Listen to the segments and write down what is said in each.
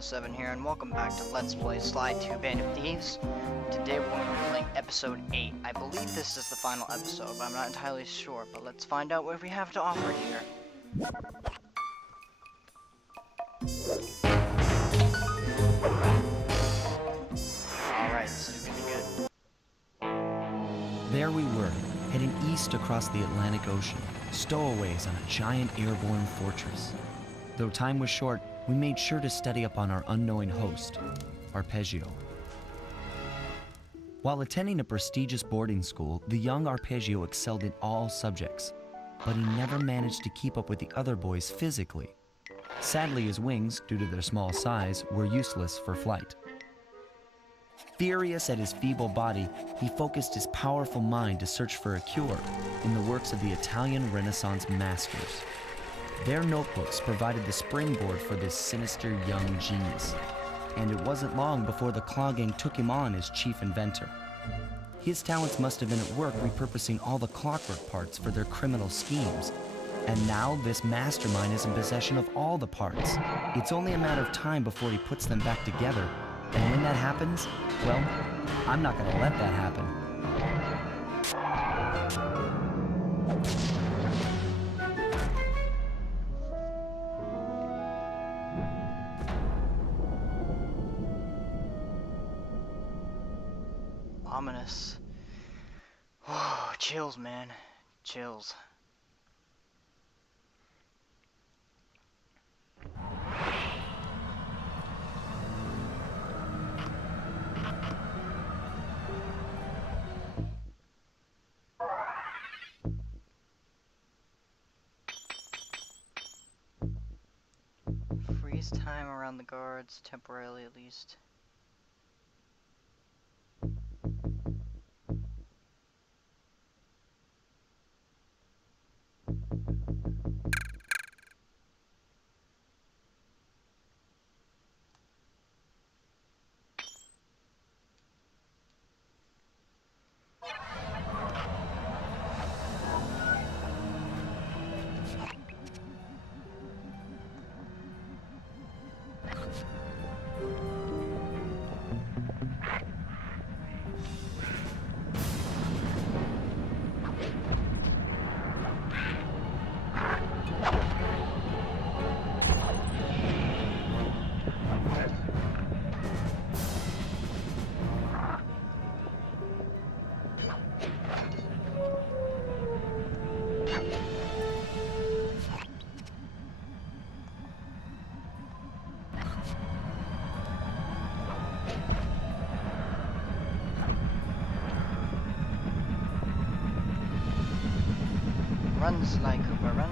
7 here, and welcome back to Let's Play Slide 2 Band of Thieves. Today we're going to be playing episode 8. I believe this is the final episode, but I'm not entirely sure. But let's find out what we have to offer here. Alright, this is going to be good. There we were, heading east across the Atlantic Ocean, stowaways on a giant airborne fortress. Though time was short, we made sure to study up on our unknowing host, Arpeggio. While attending a prestigious boarding school, the young Arpeggio excelled in all subjects, but he never managed to keep up with the other boys physically. Sadly, his wings, due to their small size, were useless for flight. Furious at his feeble body, he focused his powerful mind to search for a cure in the works of the Italian Renaissance masters. Their notebooks provided the springboard for this sinister young genius, and it wasn't long before the Claw Gang took him on as chief inventor. His talents must have been at work repurposing all the clockwork parts for their criminal schemes, and now this mastermind is in possession of all the parts. It's only a matter of time before he puts them back together, and when that happens, well, I'm not gonna let that happen. Ominous. Oh, chills, man. Chills. Freeze time around the guards, temporarily at least. Run, Sly Cooper, run.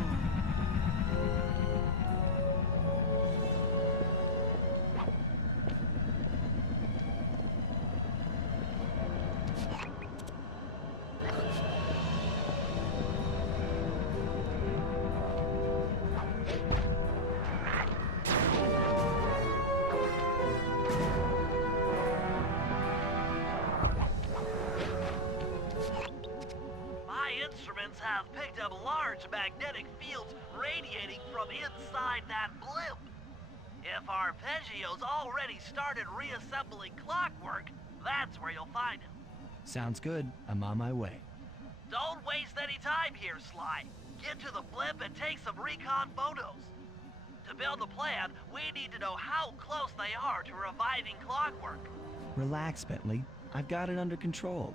Have picked up large magnetic fields radiating from inside that blimp. If Arpeggio's already started reassembling clockwork, that's where you'll find him. Sounds good. I'm on my way. Don't waste any time here, Sly. Get to the blimp and take some recon photos. To build the plan, we need to know how close they are to reviving clockwork. Relax, Bentley. I've got it under control.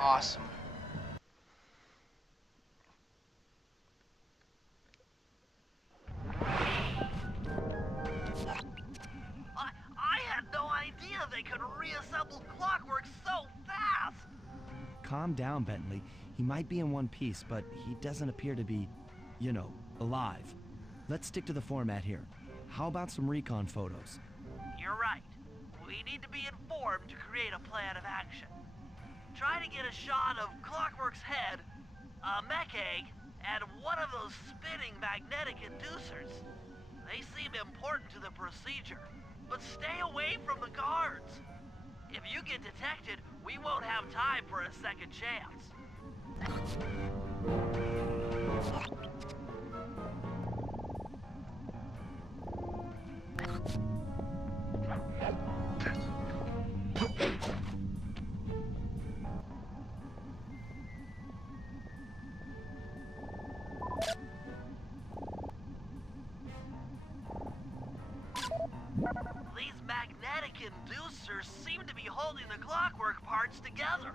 Awesome. I had no idea they could reassemble calm down, Bentley. He might be in one piece, but he doesn't appear to be, alive. Let's stick to the format here. How about some recon photos? You're right. We need to be informed to create a plan of action. Try to get a shot of Clockwork's head, a mech egg, and one of those spinning magnetic inducers. They seem important to the procedure, but stay away from the guards. If you get detected, we won't have time for a second chance. These magnetic inducers seem to be holding the clockwork parts together.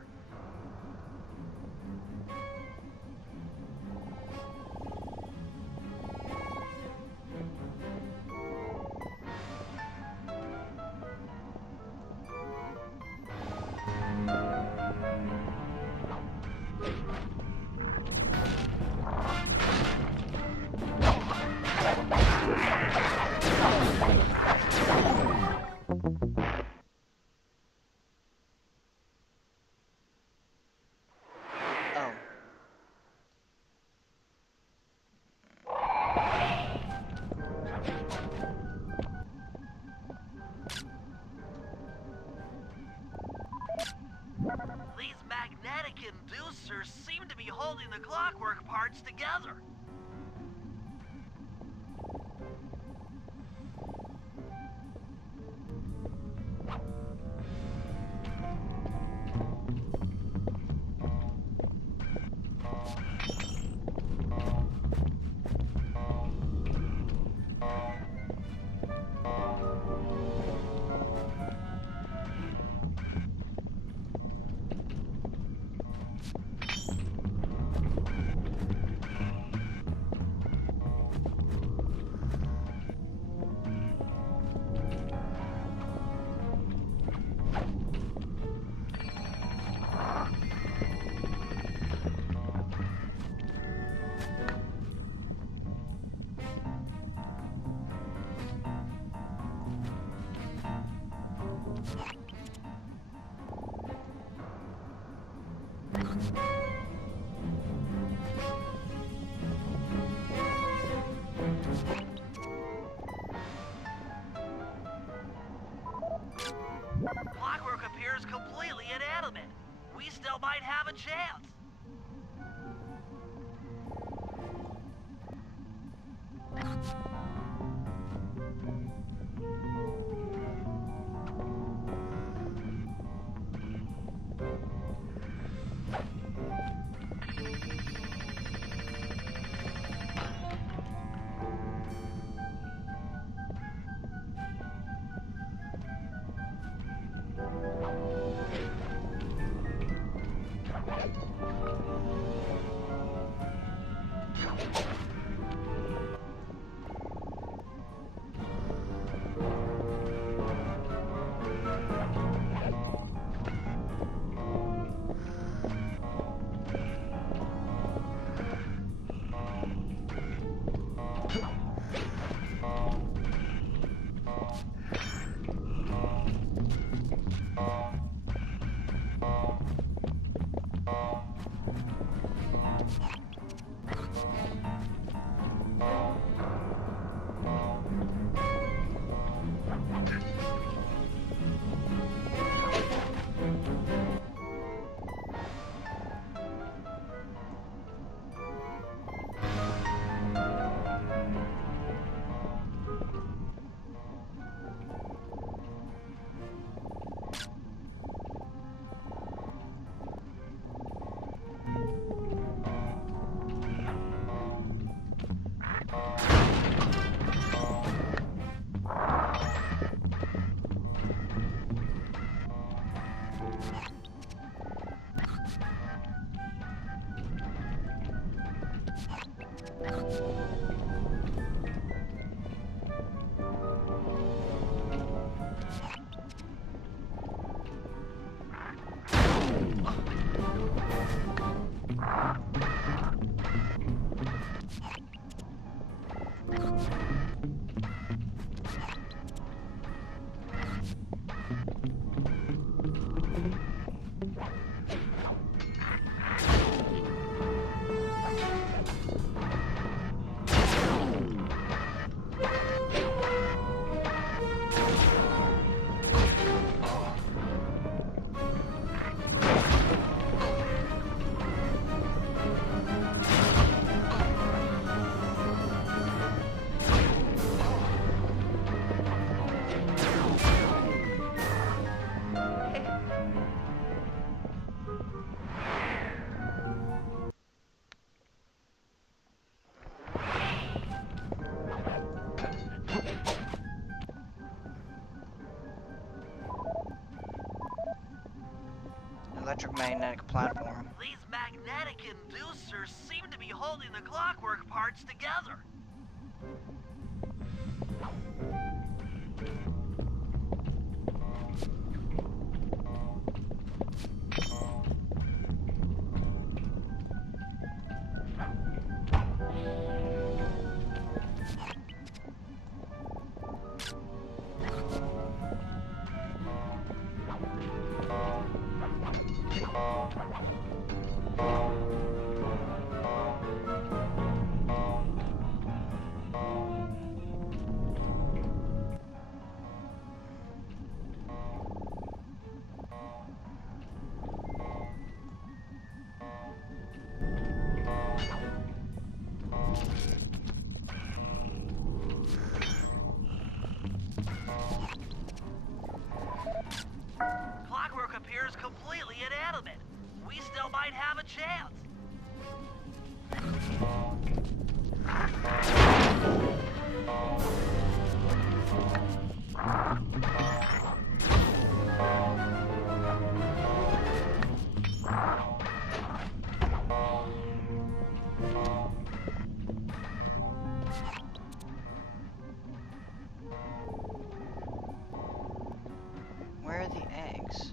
Oh. These magnetic inducers seem to be holding the clockwork parts together. Clockwork appears completely inanimate. We still might have a chance. electromagnetic platform. These magnetic inducers seem to be holding the clockwork parts together. Clockwork appears completely inanimate. We still might have a chance. Where are the eggs?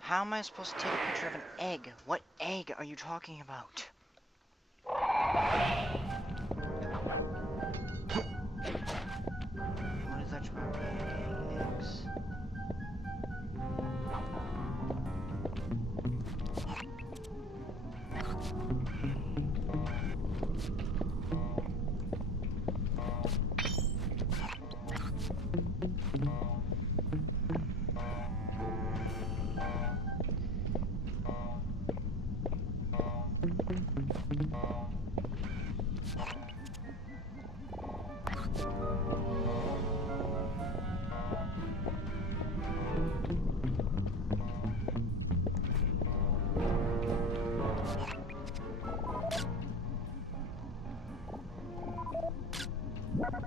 How am I supposed to take a picture of an egg? What egg are you talking about? What is that about eggs?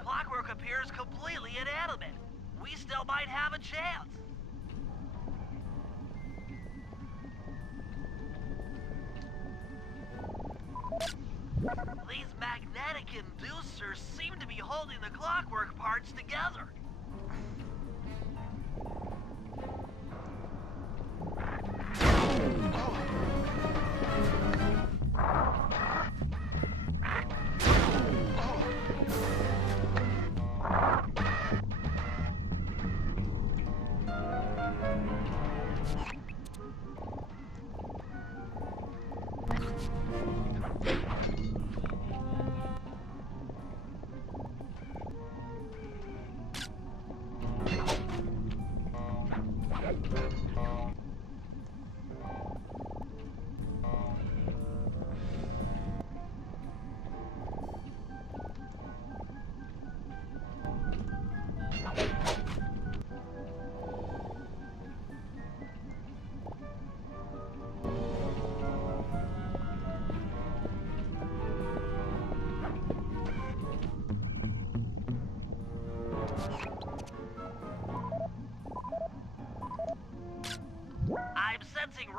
Clockwork appears completely inanimate. We still might have a chance. These magnetic inducers seem to be holding the clockwork parts together.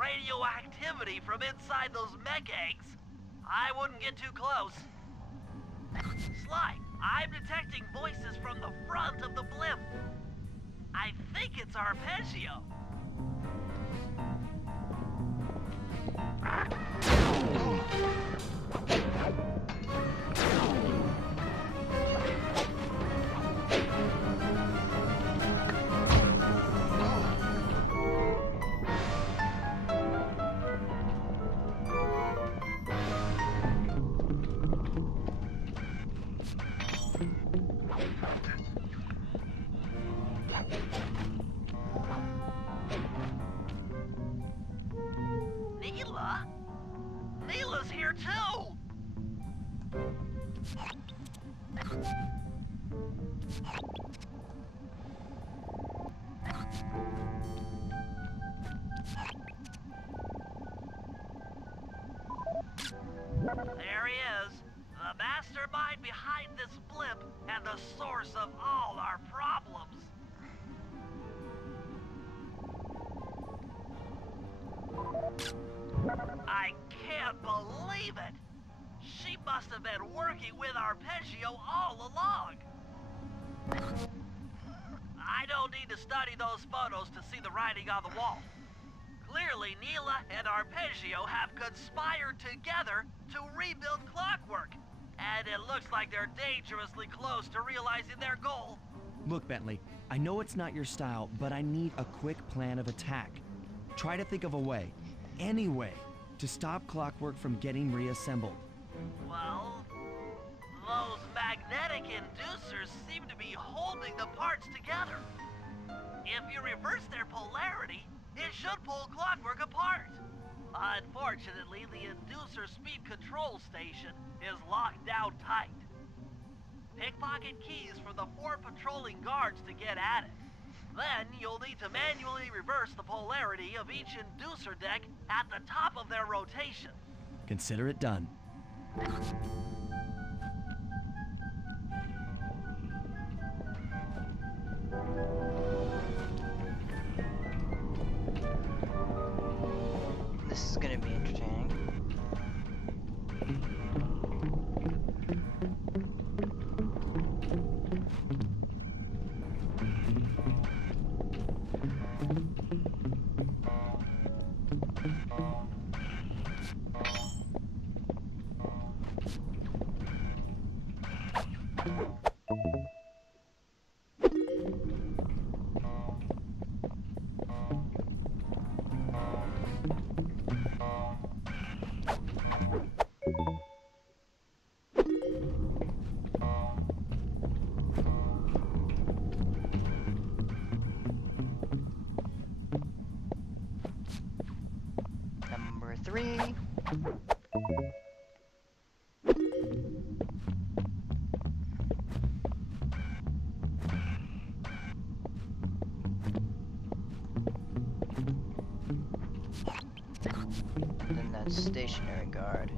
radioactivity from inside those mech eggs. I wouldn't get too close. Sly, I'm detecting voices from the front of the blimp. I think it's Arpeggio. Neela? Neela's here too! There he is, the mastermind behind this blimp and the source of all our problems. I can't believe it! She must have been working with Arpeggio all along! I don't need to study those photos to see the writing on the wall. Clearly, Neela and Arpeggio have conspired together to rebuild Clockwork, and it looks like they're dangerously close to realizing their goal. Look, Bentley, I know it's not your style, but I need a quick plan of attack. Try to think of a way, any way, to stop Clockwork from getting reassembled. Well, those magnetic inducers seem to be holding the parts together. If you reverse their polarity, it should pull Clockwork apart. Unfortunately, the inducer speed control station is locked down tight. Pickpocket keys for the 4 patrolling guards to get at it. Then you'll need to manually reverse the polarity of each inducer deck at the top of their rotation. Consider it done. This is gonna be entertaining. Number 3. Then that stationary guard.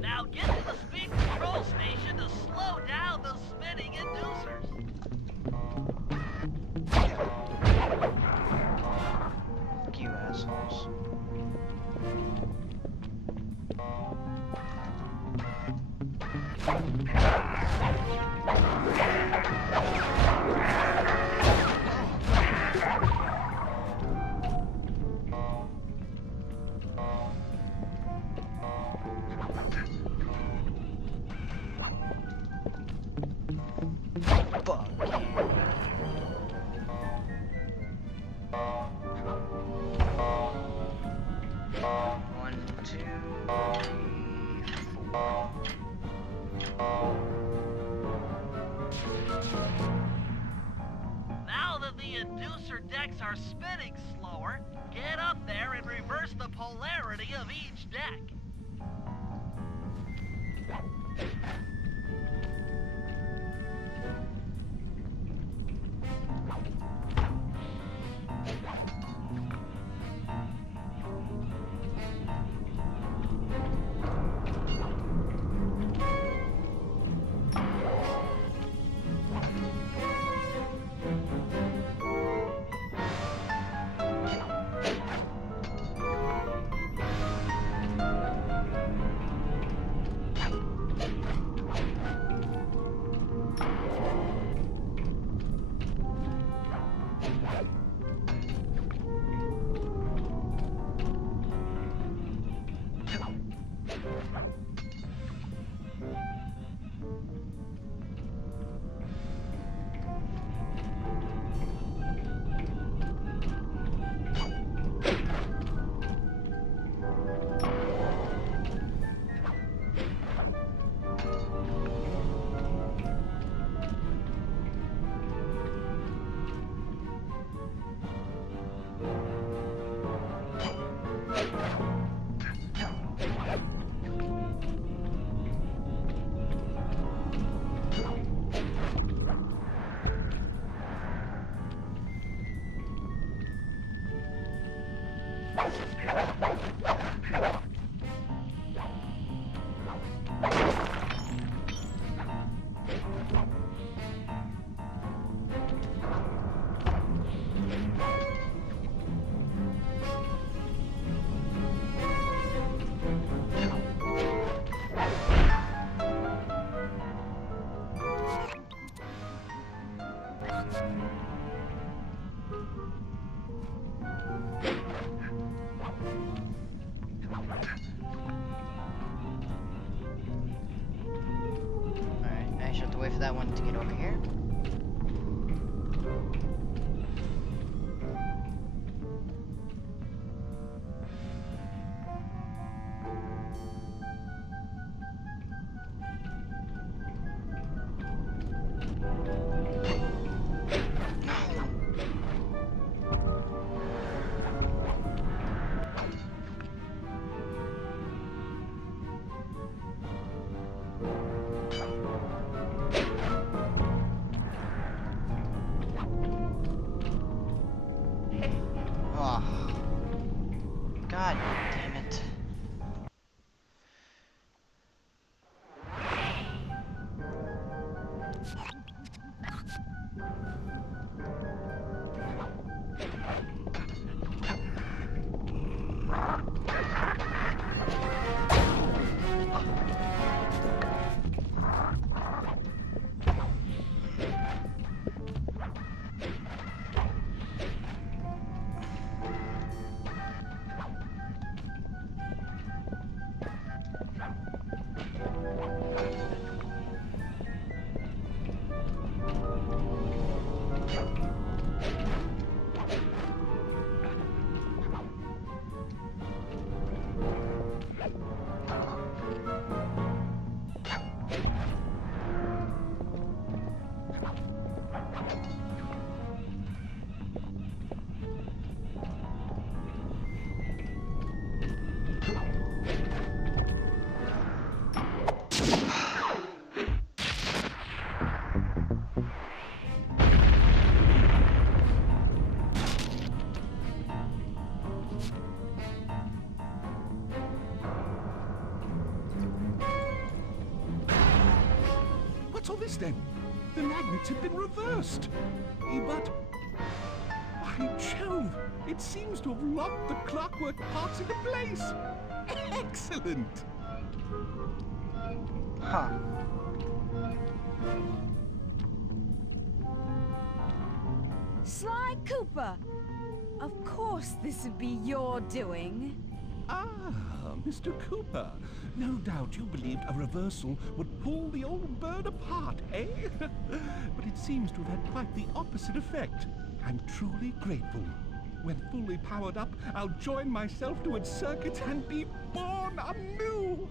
Now get to the speed control station to slow down the spinning inducers. Fuck you assholes. Fuck you. 1, 2, 3, 4. Now that the inducer decks are spinning slower, get up there and reverse the polarity of each deck. Alright, I just have to wait for that one to get over here. Oh. God damn it. What's all this then? The magnets have been reversed. But... by Jove, it seems to have locked the clockwork parts into place. Excellent! Huh. Sly Cooper! Of course this would be your doing. Ah, Mr. Cooper. No doubt you believed a reversal would pull the old bird apart, eh? But it seems to have had quite the opposite effect. I'm truly grateful. When fully powered up, I'll join myself to its circuit and be born anew!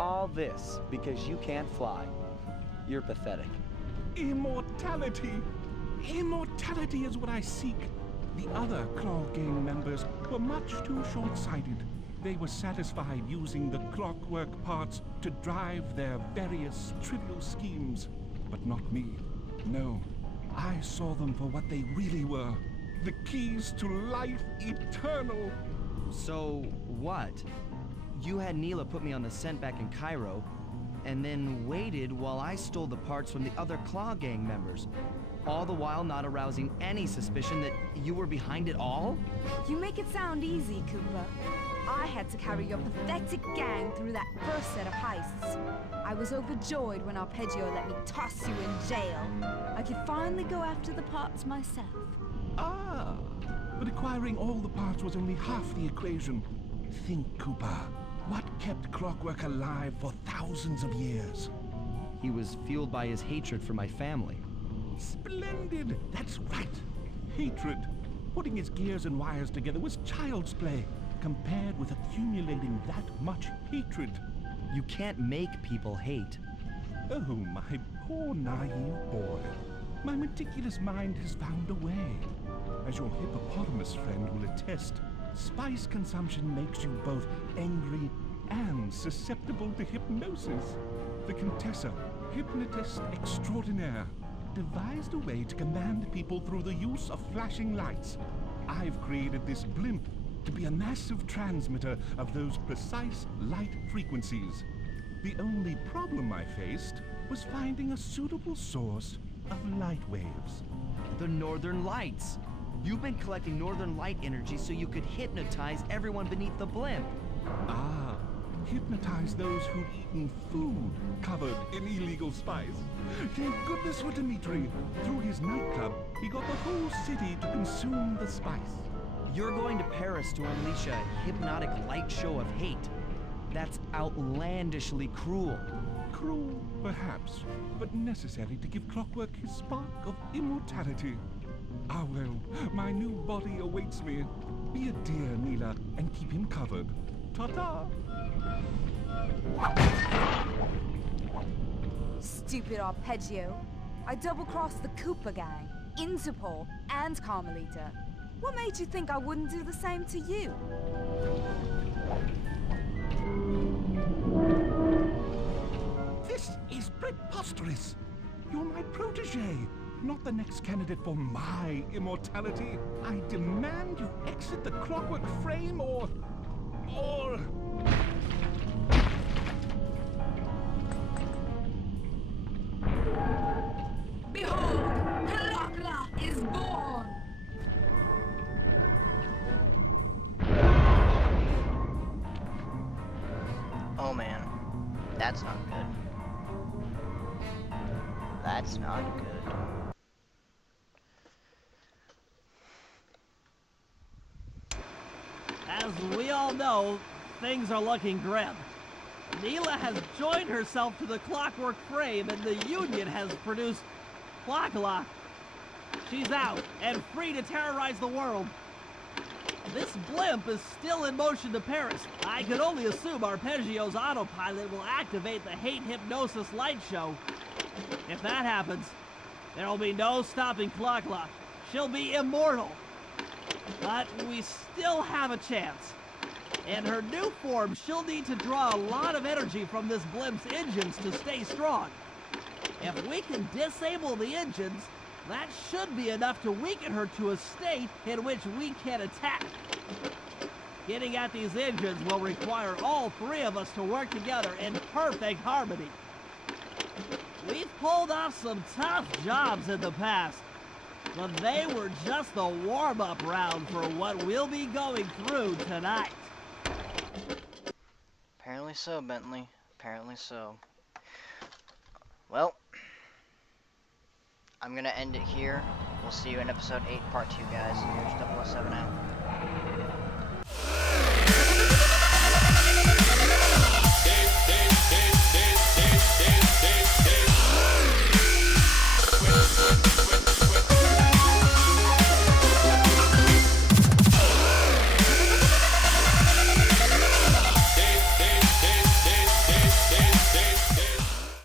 All this because you can't fly. You're pathetic. Immortality! Immortality is what I seek. The other Claw Gang members were much too short-sighted. They were satisfied using the clockwork parts to drive their various trivial schemes. But not me. No, I saw them for what they really were. The keys to life eternal. So, what? You had Neela put me on the scent back in Cairo, and then waited while I stole the parts from the other Claw Gang members, all the while not arousing any suspicion that you were behind it all? You make it sound easy, Cooper. I had to carry your pathetic gang through that first set of heists. I was overjoyed when Arpeggio let me toss you in jail. I could finally go after the parts myself. Ah, but acquiring all the parts was only half the equation. Think, Cooper. What kept Clockwork alive for thousands of years? He was fueled by his hatred for my family. Splendid! That's right. Hatred. Putting his gears and wires together was child's play, compared with accumulating that much hatred. You can't make people hate. Oh, my poor naive boy. My meticulous mind has found a way. As your hippopotamus friend will attest, spice consumption makes you both angry and susceptible to hypnosis. The Contessa, hypnotist extraordinaire, devised a way to command people through the use of flashing lights. I've created this blimp to be a massive transmitter of those precise light frequencies. The only problem I faced was finding a suitable source of light waves. The Northern Lights. You've been collecting Northern Light energy so you could hypnotize everyone beneath the blimp. Ah, hypnotize those who'd eaten food covered in illegal spice. Thank goodness for Dimitri. Through his nightclub, he got the whole city to consume the spice. You're going to Paris to unleash a hypnotic light show of hate. That's outlandishly cruel. Cruel, perhaps, but necessary to give Clockwork his spark of immortality. Ah well, my new body awaits me. Be a dear, Neela, and keep him covered. Ta-ta! Stupid Arpeggio. I double-crossed the Cooper gang, Interpol, and Carmelita. What made you think I wouldn't do the same to you? This is preposterous! You're my protege, not the next candidate for my immortality. I demand you exit the Clockwork frame or... Behold, Kalakla is born! Oh man, that's not good. That's not good. As we all know, things are looking grim. Neela has joined herself to the Clockwork frame, and the Union has produced Clockla. She's out and free to terrorize the world. This blimp is still in motion to Paris. I can only assume Arpeggio's autopilot will activate the hate hypnosis light show. If that happens, there will be no stopping Clockla. She'll be immortal. But we still have a chance. In her new form, she'll need to draw a lot of energy from this blimp's engines to stay strong. If we can disable the engines, that should be enough to weaken her to a state in which we can attack. Getting at these engines will require all three of us to work together in perfect harmony. We've pulled off some tough jobs in the past, but they were just the warm-up round for what we'll be going through tonight. Apparently so, Bentley. Apparently so. Well, I'm gonna end it here. we'll see you in episode 8, part 2, guys. Here's 007 out.